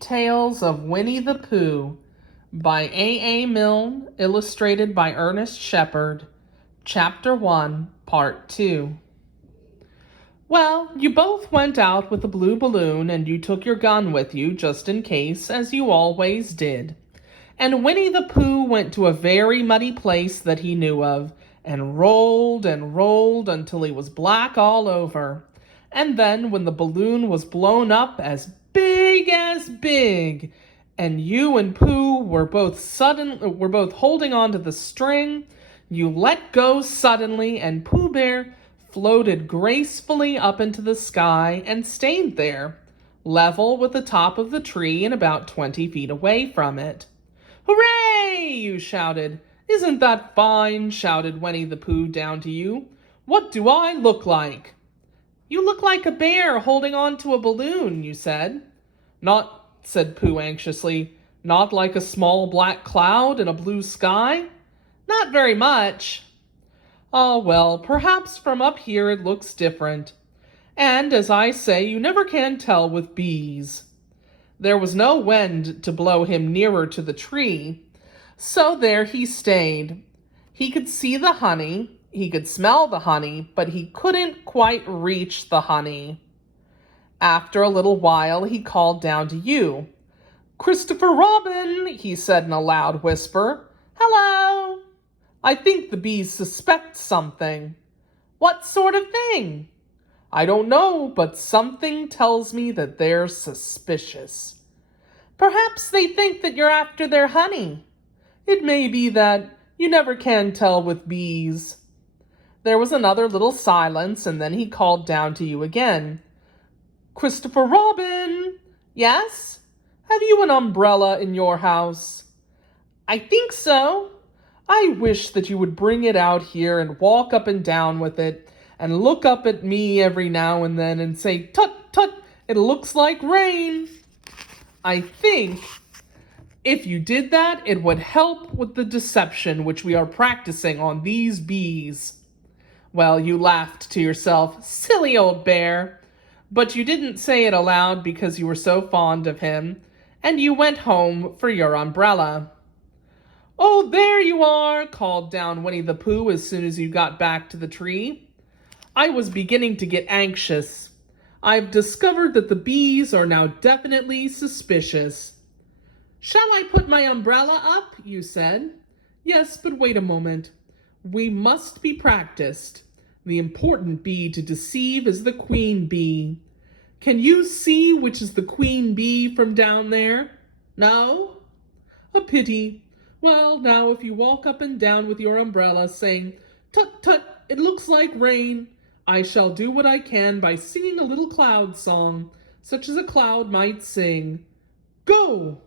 Tales of Winnie the Pooh by A. Milne, illustrated by Ernest Shepard. Chapter 1, Part 2. Well, you both went out with a blue balloon and you took your gun with you just in case, as you always did. And Winnie the Pooh went to a very muddy place that he knew of and rolled until he was black all over. And then when the balloon was blown up as big, and you and Pooh were both holding on to the string, you let go suddenly and Pooh Bear floated gracefully up into the sky and stayed there, level with the top of the tree and about 20 feet away from it. "Hooray!" you shouted. "Isn't that fine?" shouted Winnie the Pooh down to you. "What do I look like?" "You look like a bear holding on to a balloon," you said. "Not," said Pooh anxiously, "not like a small black cloud in a blue sky?" "Not very much." "Ah, well, perhaps from up here it looks different. And, as I say, you never can tell with bees." There was no wind to blow him nearer to the tree, so there he stayed. He could see the honey, he could smell the honey, but he couldn't quite reach the honey. After a little while, he called down to you. "Christopher Robin," he said in a loud whisper. "Hello." "I think the bees suspect something." "What sort of thing?" "I don't know, but something tells me that they're suspicious." "Perhaps they think that you're after their honey." "It may be that. You never can tell with bees." There was another little silence, and then he called down to you again. "Christopher Robin." "Yes?" "Have you an umbrella in your house?" "I think so." "I wish that you would bring it out here and walk up and down with it, and look up at me every now and then and say, 'Tut, tut, it looks like rain.' I think if you did that, it would help with the deception which we are practicing on these bees." Well, you laughed to yourself, "Silly old bear," but you didn't say it aloud because you were so fond of him, and you went home for your umbrella. "Oh, there you are," called down Winnie the Pooh as soon as you got back to the tree. "I was beginning to get anxious. I've discovered that the bees are now definitely suspicious." "Shall I put my umbrella up?" you said. "Yes, but wait a moment. We must be practiced. The important bee to deceive is the queen bee. Can you see which is the queen bee from down there? No? A pity. Well, now if you walk up and down with your umbrella saying, 'Tut, tut, it looks like rain,' I shall do what I can by singing a little cloud song, such as a cloud might sing. Go!"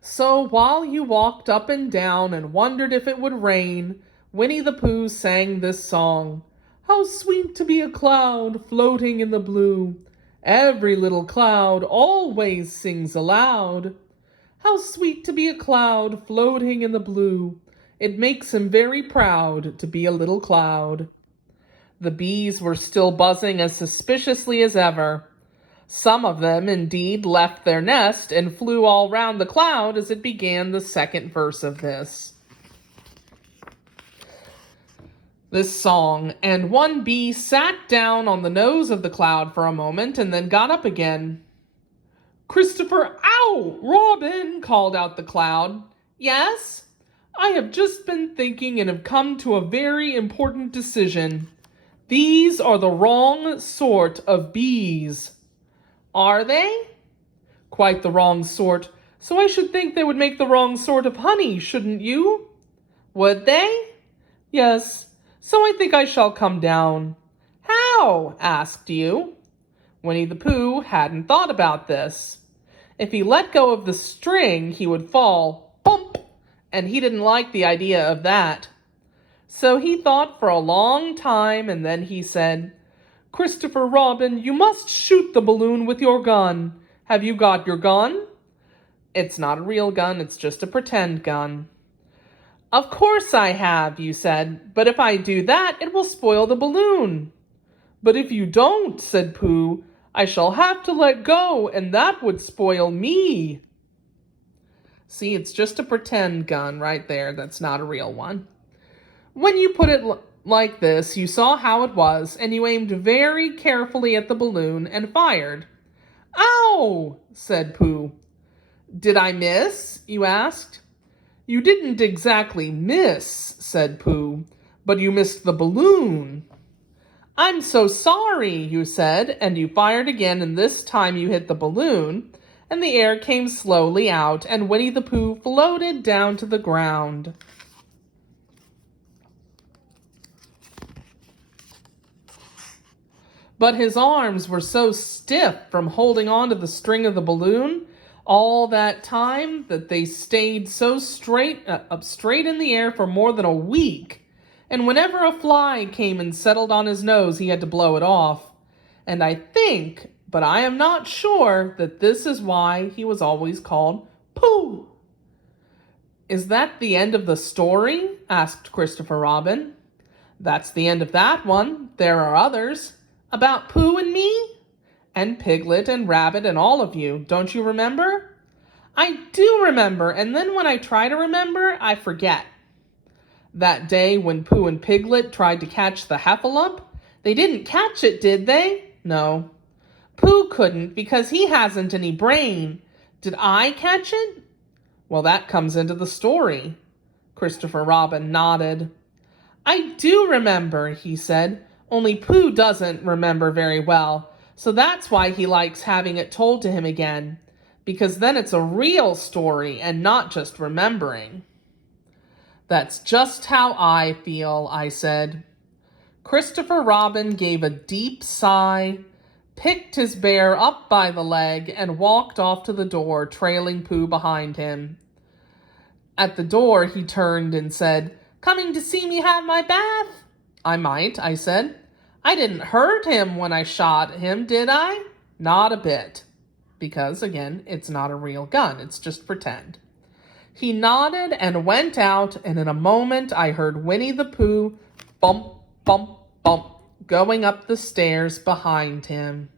So while you walked up and down and wondered if it would rain, Winnie the Pooh sang this song. "How sweet to be a cloud floating in the blue. Every little cloud always sings aloud. How sweet to be a cloud floating in the blue. It makes him very proud to be a little cloud." The bees were still buzzing as suspiciously as ever. Some of them, indeed, left their nest and flew all round the cloud as it began the second verse of this song, and one bee sat down on the nose of the cloud for a moment and then got up again. "Christopher, ow! Robin," called out the cloud. "Yes?" "I have just been thinking and have come to a very important decision. These are the wrong sort of bees." "Are they?" "Quite the wrong sort, so I should think they would make the wrong sort of honey, shouldn't you?" "Would they?" "Yes, so I think I shall come down." "How?" asked you. Winnie the Pooh hadn't thought about this. If he let go of the string, he would fall, bump, and he didn't like the idea of that. So he thought for a long time, and then he said, "Christopher Robin, you must shoot the balloon with your gun. Have you got your gun?" "It's not a real gun, it's just a pretend gun." "Of course I have," you said, "but if I do that, it will spoil the balloon." "But if you don't," said Pooh, I shall have to let go, and that would spoil me. See, it's just a pretend gun right there. That's not a real one. When you put it like this, you saw how it was, and you aimed very carefully at the balloon and fired. Ow! Said Pooh. Did I miss? You asked. You didn't exactly miss, said Pooh, but you missed the balloon. I'm so sorry, you said, and you fired again, and this time you hit the balloon, and the air came slowly out, and Winnie the Pooh floated down to the ground. But his arms were so stiff from holding on to the string of the balloon all that time that they stayed so straight in the air for more than a week. And whenever a fly came and settled on his nose, he had to blow it off. And I think, but I am not sure, that this is why he was always called Pooh. Is that the end of the story? Asked Christopher Robin. That's the end of that one. There are others. About Pooh and me? And Piglet and Rabbit and all of you. Don't you remember? I do remember, and then when I try to remember, I forget. That day when Pooh and Piglet tried to catch the heffalump, they didn't catch it, did they? No. Pooh couldn't because he hasn't any brain. Did I catch it? Well, that comes into the story. Christopher Robin nodded. I do remember, he said. Only Pooh doesn't remember very well, so that's why he likes having it told to him again, because then it's a real story and not just remembering. That's just how I feel, I said. Christopher Robin gave a deep sigh, picked his bear up by the leg, and walked off to the door, trailing Pooh behind him. At the door, he turned and said, Coming to see me have my bath? I might, I said. I didn't hurt him when I shot him, did I? Not a bit. Because, again, it's not a real gun. It's just pretend. He nodded and went out, and in a moment I heard Winnie the Pooh bump, bump, bump, going up the stairs behind him.